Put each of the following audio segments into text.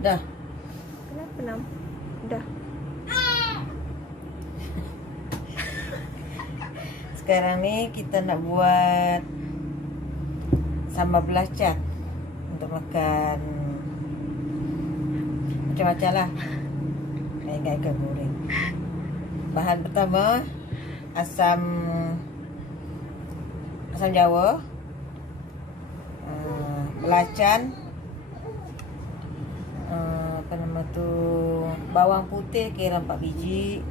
Dah. Kenapa Nam? Dah. Sekarang ni kita nak buat sambal belacan untuk makan macam-macam lah. Ikan goreng. Bahan pertama asam jawa, belacan, apa nama tu, bawang putih kira 4 biji,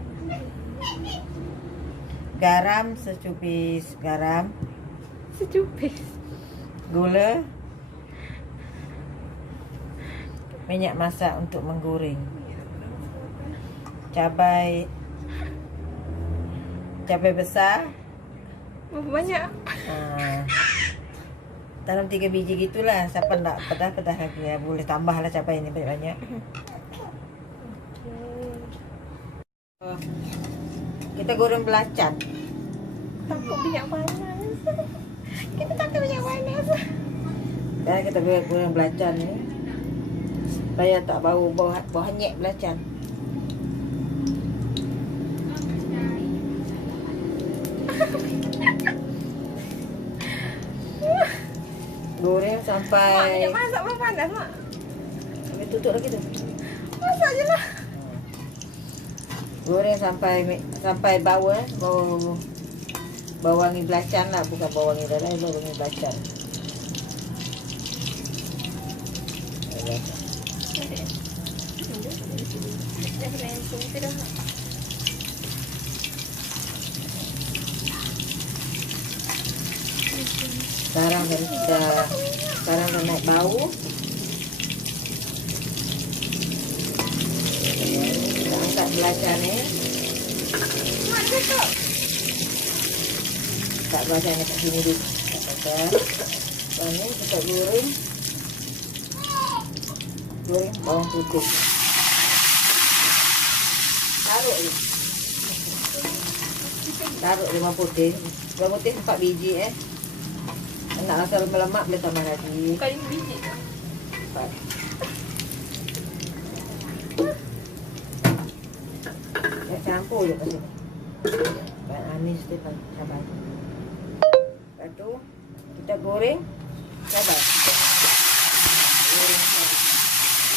garam secubis garam, gula, minyak masak untuk menggoreng, cabai besar. Berapa banyak? Dalam 3 biji gitulah. Siapa nak pedas lagi ya, boleh tambah lah cabai ni banyak-banyak. Kita goreng belacan. Takut minyak panas. Kita takut minyak panas. Dan kita goreng belacan ni supaya tak bau hanyek belacan. Goreng sampai Mak, minyak masak belum panas, Mak. Sampai tutup lagi tu. Masak je lah. Goreng sampai bau wangi belacan lah, bukan bau wangi dah lain, bau wangi belacan. Sekarang dah naik bau. Kita angkat belacan ni. Mak, tutup. Tak belacan ni kat sini dulu. Tak apa-apa. Lepas ni kita goreng bawang putih. Taruh bawang putih. Bawang putih 4 biji Nak rasa lemak boleh tambah lagi. Bukan ini biji tu. 4. Ya, campur je kat sini. Bahan anis dia cabai. Lepas tu kita goreng cabai.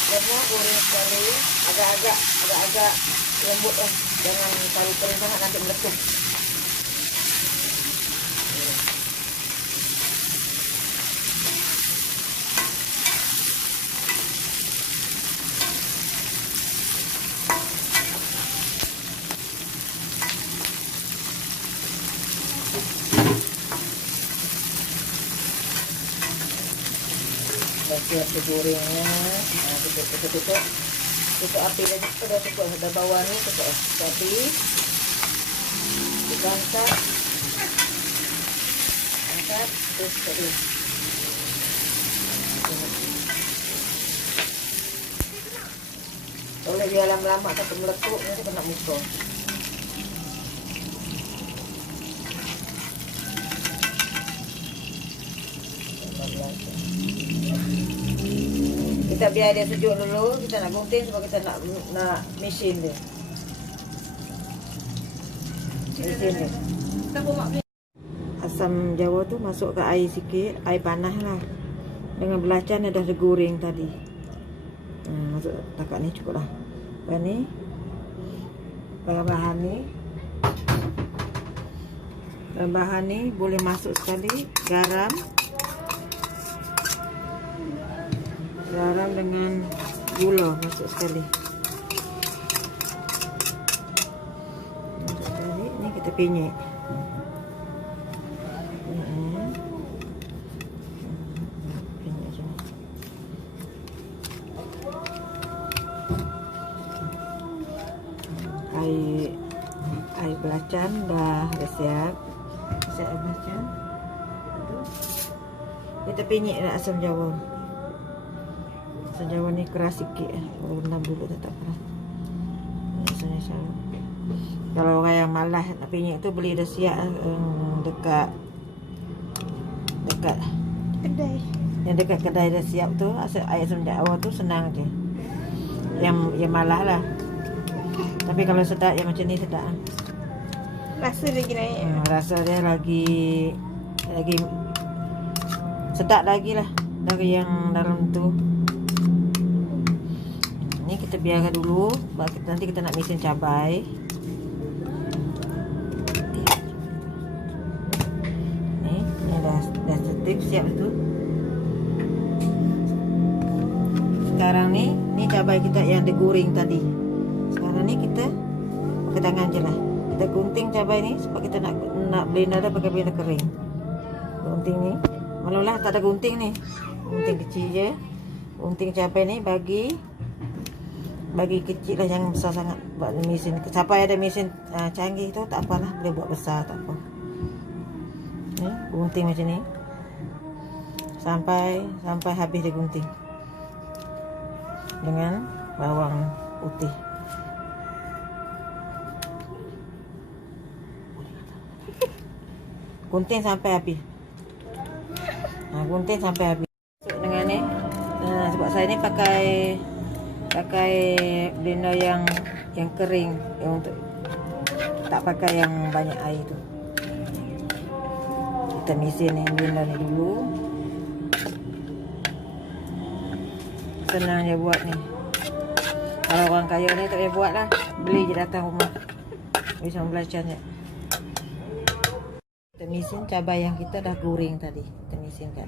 Semua goreng sekali. Agak-agak lembut lah. Jangan terlalu kering sangat, nanti meletup. Dah siap digorengnya. Kita tutup api lagi. Kita dah cukup dah bawah ni, tutup api. Kita angkat terus tadi. Kalau dia lama-lama tak meletup, nanti kena muka. Kita biar dia sejuk dulu, kita nak gunting sebab kita nak mesin dia. Mesin dia. Asam jawa tu masuk ke air sikit, air panas lah. Dengan belacan dah digoreng tadi. Masuk takat ni cukup lah. Lepas ni bahan ni boleh masuk sekali garam dengan gula masuk sekali. Ni kita penyek. Air belacan dah siap. Siap air belacan. Kita penyek nak asam jawa. Asam jawa ni keras sikit. Kalau rendam dulu tak keras. Kalau orang yang malas nak penyek tu beli dah siap dekat kedai. Yang dekat kedai dah siap tu, air asam jawa tu senang je. yang malah lah. Tapi kalau sedap yang macam ni sedap. Rasa lagi naik. Rasa dia lagi sedap lagi lah dari yang dalam tu. Ni kita biarkan dulu. Nanti kita nak mesin cabai. Ni dah setip siap tu. Sekarang ni cabai kita yang digoreng tadi. Sekarang ni kita pakai tangan je lah. Kita gunting cabai ni sebab kita nak blender dah pakai blender kering. Gunting ni. Malah tak ada gunting ni. Gunting kecil je. Gunting cabai ni bagi kecil lah, jangan besar sangat. Buat mesin. Sampai ada mesin canggih tu tak apalah, boleh buat besar tak apa. Ni gunting macam ni. Sampai habis dia gunting. Dengan bawang putih. Gunting sampai habis. Gunting sampai habis. Dengan ni, sebab saya ni pakai blender yang kering, yang untuk tak pakai yang banyak air tu. Kita mesin ni blender ni dulu. Senang je buat ni. Kalau orang kaya ni tak payah buat lah, beli je datang rumah. Bisa belacan je. Kita mesin cabai yang kita dah goreng tadi. Kita mesinkan.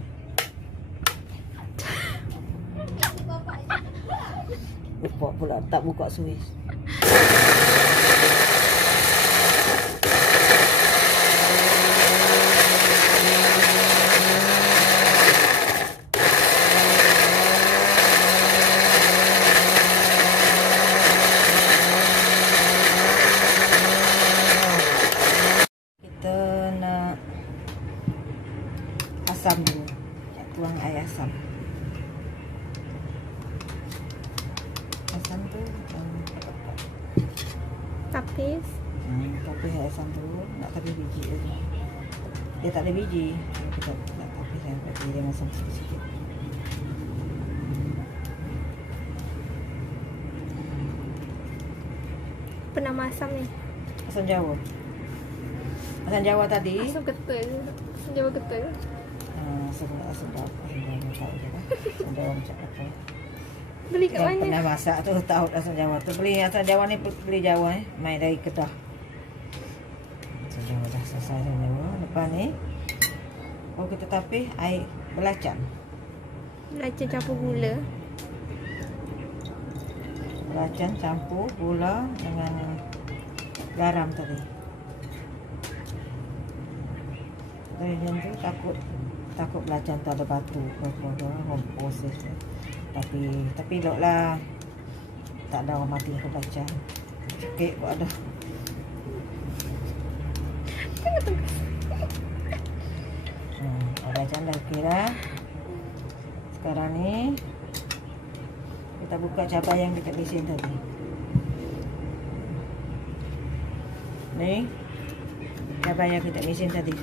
Lupa pula tak buka suis. Asam dulu, tuang air asam. Asam tu Tapis. Tapis air asam dulu, nak tapis biji dulu. Dia tak ada biji, kita nak tapis yang biji dia asam sikit-sikit. Apa nama asam ni? Asam Jawa. Asam Jawa tadi. Asam ketul. Asam Jawa ketul. Asam Jawa tak je lah. Asam Jawa macam apa? Beli kat Yang mana? pernah masak tu tahu asam Jawa tu. Beli asam Jawa ni beli Jawa main dari Kedah. Asam Jawa dah selesai asam Jawa. Lepas ni kita tapis air belacan. Belacan campur gula. Belacan campur gula dengan garam tadi. Dari yang tu takut belacan tu ada batu apa proses. Tapi elok lah, tak ada orang mati ke belacan. Cekik pun ada. Belacan dah okey dah. Sekarang ni kita buka cabai yang kita mesin tadi. Ni cabai yang kita mesin tadi.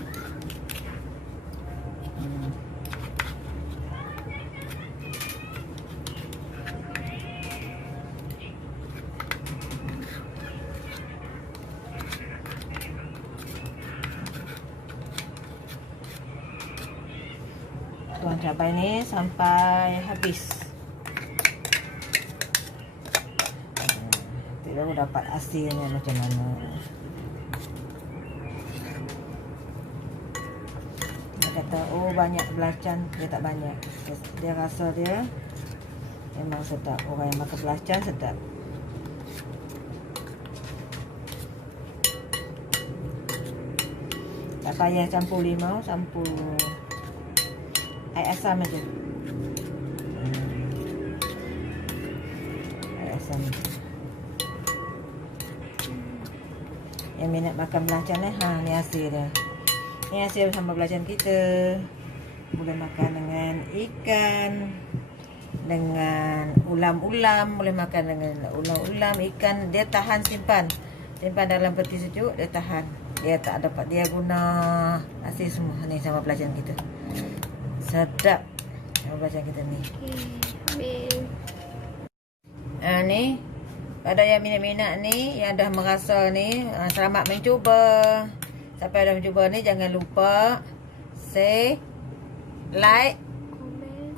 Tuang cabai ni sampai habis. Kita dapat hasilnya macam mana. Dia kata, oh banyak belacan, dia tak banyak. Dia rasa dia memang sedap. Orang yang makan belacan sedap. Tak payah campur limau, campur air asam aja. Air asam. Yang minat makan belacan ni, ni hasil dia. Ni hasil sambal belacan kita. Boleh makan dengan ikan, dengan ulam-ulam, boleh makan dengan ulam-ulam, ikan. Dia tahan simpan dalam peti sejuk, dia tahan. Dia tak dapat dia guna hasil semua. Ni sambal belacan kita. Sedap sambal belacan kita ni. Habis. Ni pada yang minat-minat ni, yang dah merasa ni, selamat mencuba. Siapa yang dah mencuba ni, jangan lupa say, like,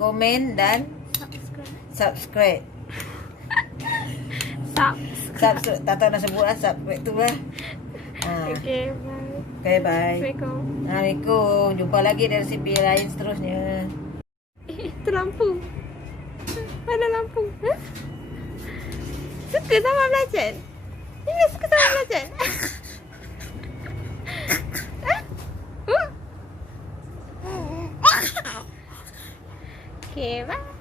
komen dan subscribe. Subscribe. Tak tahu nak sebut lah, subscribe tu lah. Okay, bye. Okay, bye. Assalamualaikum. Assalamualaikum. Jumpa lagi dari resipi lain seterusnya. Itu lampu. Mana lampu? Huh? Suka sama belajar? Ini suka sama belajar? Okay, bye.